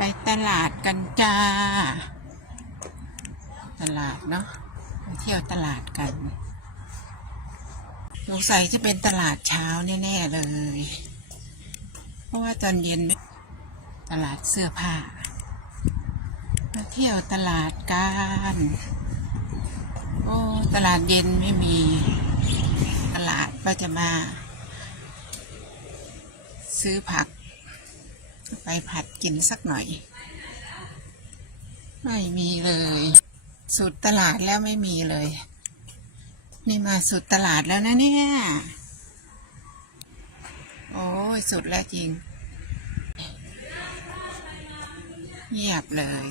ไปตลาดกันจ้า ตลาดเนาะไปเที่ยวตลาดกันสงสัยจะเป็นตลาดเช้าแน่ๆเลย เพราะว่าตอนเย็นตลาดเสื้อผ้ามาเที่ยวตลาดกันโอ้ตลาดเย็นไม่มี ตลาดก็จะมา ซื้อผัก ไปผัดกินสักหน่อย ไม่มีเลย สุดตลาดแล้วไม่มีเลย นี่มาสุดตลาดแล้วนะเนี่ย โอ้ยสุดแล้วจริงเงียบเลย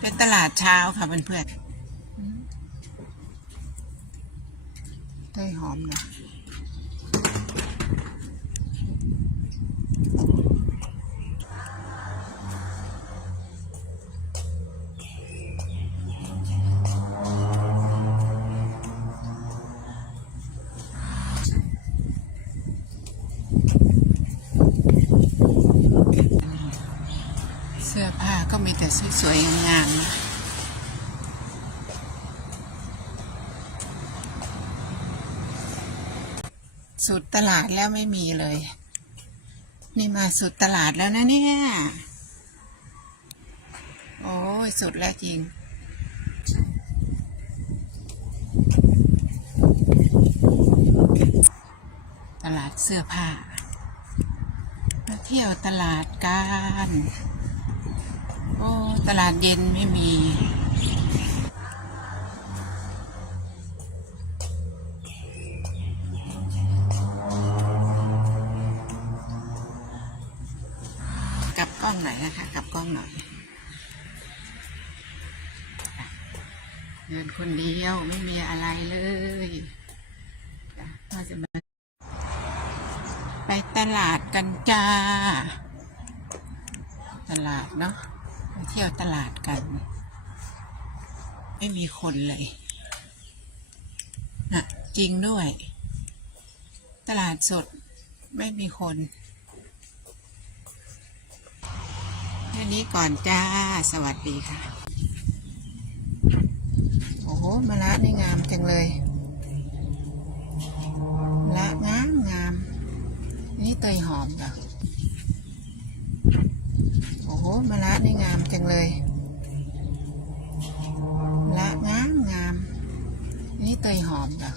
เป็นตลาดเช้าค่ะเพื่อนๆอืมเต้หอมเนาะ แต่สวยๆงามนะสุดตลาดแล้วไม่มีเลย นี่มาสุดตลาดแล้วนะเนี่ย โอ้ย สุดแล้วจริงตลาดเสื้อผ้ามาเที่ยวตลาดกัน อ้ตลาดเย็นไม่มีกลับกล้องหน่อยนะคะกลับกล้องหน่อยเดินคนเดียวไม่มีอะไรเลยจ้ะว่าจะมาไปตลาดกันจ้า ตลาดเนาะ เที่ยวตลาดกัน ไม่มีคนเลยนะจริงด้วย ตลาดสดไม่มีคนแค่นี้ก่อนจ้า สวัสดีค่ะ โอ้โหมะระนี่งามจังเลย งามจังเลยมะระงามงาม นี่เตยหอมจ้ะ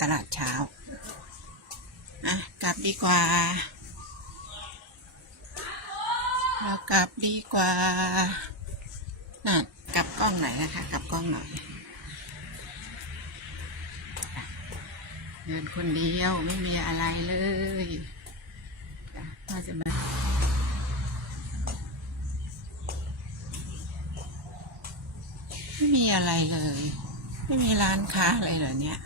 ตลาดเช้า อะ กลับดีกว่า เรากลับดีกว่า น่ะ กลับกล้องหน่อยนะคะ กลับกล้องหน่อย เดินคนเดียวไม่มีอะไรเลยจ้าจะมา ไม่มีอะไรเลย ไม่มีร้านค้าอะไรเหรอเนี่ย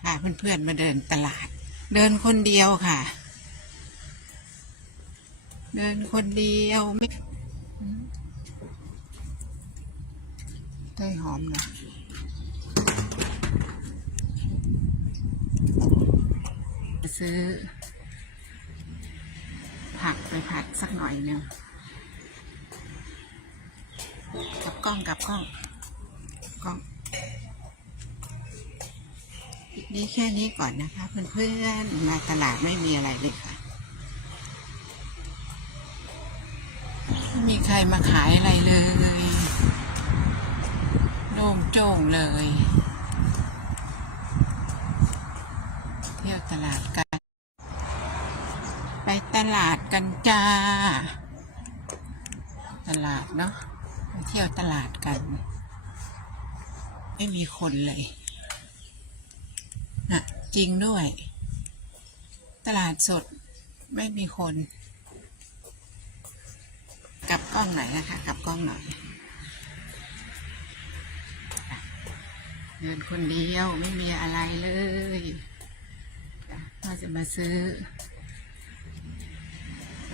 พาเพื่อนๆมาเดินตลาด เดินคนเดียวค่ะ เดินคนเดียวไม่อืมเต้ยหอมนะซื้อ ผักไปผัดสักหน่อยหนึ่ง กล้องกับกล้องกล้องนี่แค่นี้ก่อนนะคะ เพื่อนๆมาตลาดไม่มีอะไรเลยค่ะ ไม่มีใครมาขายอะไรเลยโล่งโจ้งเลย เที่ยวตลาดกัน ไปตลาดกันจ้า ตลาดเนาะ เที่ยวตลาดกัน ไม่มีคนเลยนะจริงด้วย ตลาดสดไม่มีคน กลับกล้องหน่อยนะคะกลับกล้องหน่อยเดินคนเดียวไม่มีอะไรเลยจ้ะว่าจะมาซื้อ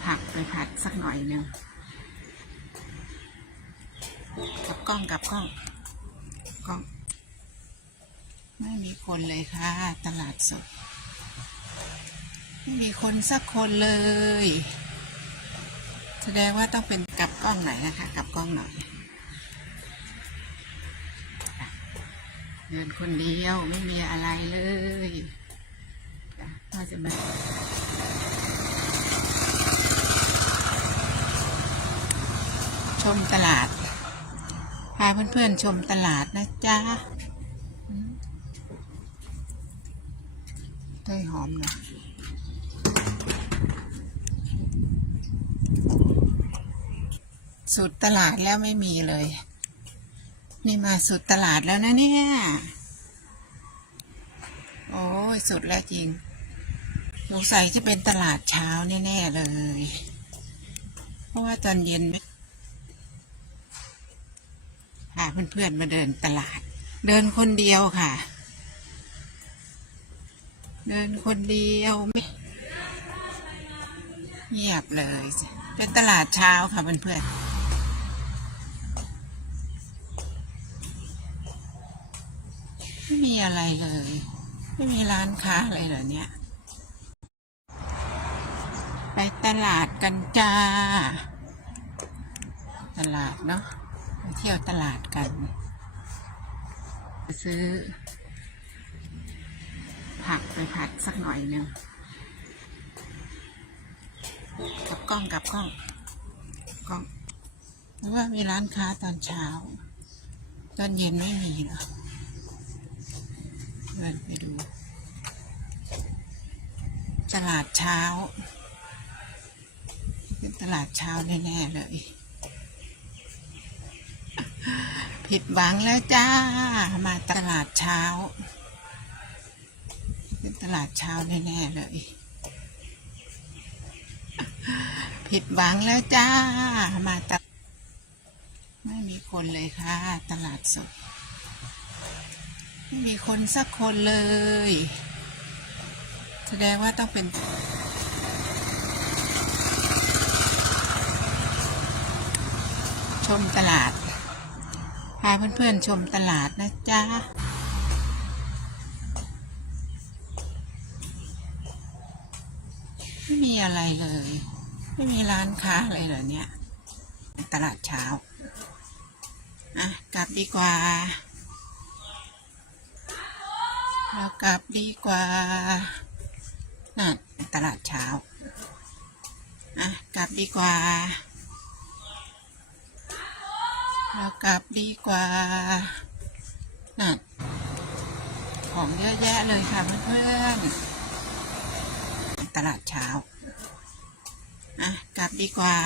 ผักไปผัดสักหน่อยหนึ่ง กับกล้องกับกล้องกล้อง ไม่มีคนเลยค่ะ ตลาดสด ไม่มีคนสักคนเลย แสดงว่าต้องเป็นกลับกล้องหน่อยนะคะกลับกล้องหน่อยเดินคนเดียวไม่มีอะไรเลยจ้ะว่าจะมาชมตลาดาเพื่อนๆชมตลาดนะจ๊ะอืมเต้ยหอมหน่อยสุดตลาดแล้วไม่มีเลย นี่มาสุดตลาดแล้วนะเนี่ย โอ้ยสุดแล้วจริงสงสัยจะเป็นตลาดเช้าแน่ๆเลย เพราะว่าตอนเย็นไม่ พาเพื่อนๆมาเดินตลาด เดินคนเดียวค่ะ เดินคนเดียวไม่เงียบเลย เป็นตลาดเช้าค่ะเพื่อนๆไม่มีอะไรเลย ไม่มีร้านค้าอะไรเหรอเนี่ย ไปตลาดกันจ้า ตลาดเนาะ เที่ยวตลาดกัน ซื้อ ผักไปผัดสักหน่อยหนึ่งกับกล้องกับกล้องกล้องหรือว่ามีร้านค้าตอนเช้า ตอนเย็นไม่มีเหรอเดินไปดู ตลาดเช้า เป็นตลาดเช้าแน่ๆเลย ผิดหวังแล้วจ้า มาตลาดเช้า เป็นตลาดเช้าแน่ๆเลย ผิดหวังแล้วจ้า มาตลไม่มีคนเลยค่ะ ตลาดสด ไม่มีคนสักคนเลย แสดงว่าต้องเป็นชมตลาด พาเพื่อนๆชมตลาดนะจ๊ะ ไม่มีอะไรเลย ไม่มีร้านค้าอะไรเหรอเนี่ย ตลาดเช้า อะ กลับดีกว่า เรากลับดีกว่านั่นตลาดเช้า อะ กลับดีกว่า เรากลับดีกว่านั่นของเยอะแยะเลยค่ะเพื่อนๆตลาดเช้าอะกลับดีกว่า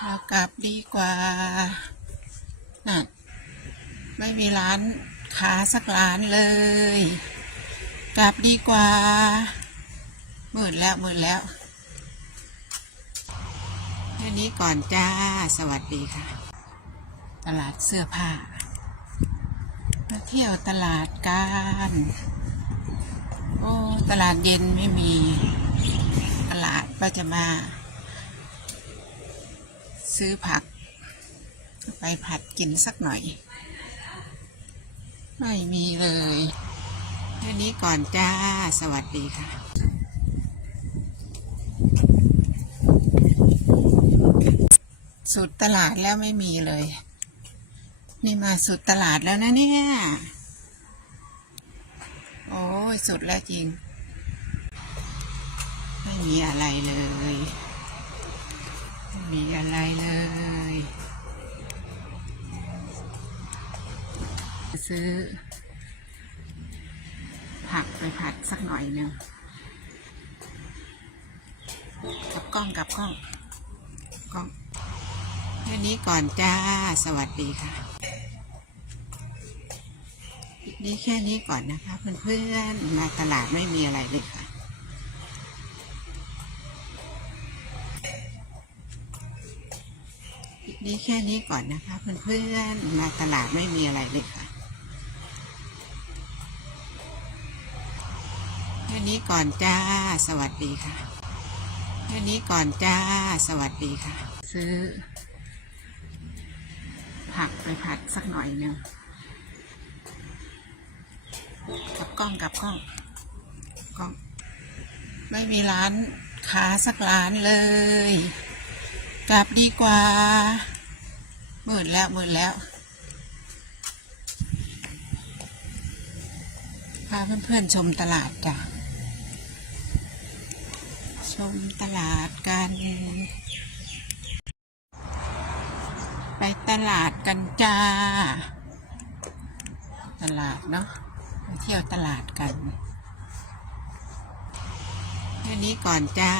เรากลับดีกว่านั่นไม่มีร้านค้าสักร้านเลย กลับดีกว่ามืดแล้วมืดแล้ว แค่นี้ก่อนจ้า สวัสดีค่ะ ตลาดเสื้อผ้า มาเที่ยวตลาดกัน โอ้ ตลาดเย็นไม่มี ตลาดก็จะมา ซื้อผัก ไปผัดกินสักหน่อย ไม่มีเลย แค่นี้ก่อนจ้า สวัสดีค่ะ สุดตลาดแล้วไม่มีเลย นี่มาสุดตลาดแล้วนะเนี่ย โอ้ยสุดแล้วจริง ไม่มีอะไรเลยไม่มีอะไรเลยซื้อ ผักไปผัดสักหน่อยหนึ่งกับกล้องกับกล้องกล้อง แค่นี้ก่อนจ้า สวัสดีค่ะคลิปนี้แค่นี้ก่อนนะคะ เพื่อนๆมาตลาดไม่มีอะไรเลยค่ะคลิปนี้แค่นี้ก่อนนะคะ เพื่อนๆมาตลาดไม่มีอะไรเลยค่ะแค่นี้ก่อนจ้า สวัสดีค่ะแค่นี้ก่อนจ้า สวัสดีค่ะ ซื้อ ไปผัดสักหน่อยหนึ่งกับกล้องกับกล้องกล้อง ไม่มีร้านค้าสักร้านเลย กลับดีกว่ามืดแล้วมืดแล้วพาเพื่อนๆชมตลาดจ้ะ ชมตลาดกัน ไปตลาดกันจ้า ตลาดเนาะไปเที่ยวตลาดกันแค่นี้ก่อนจ้า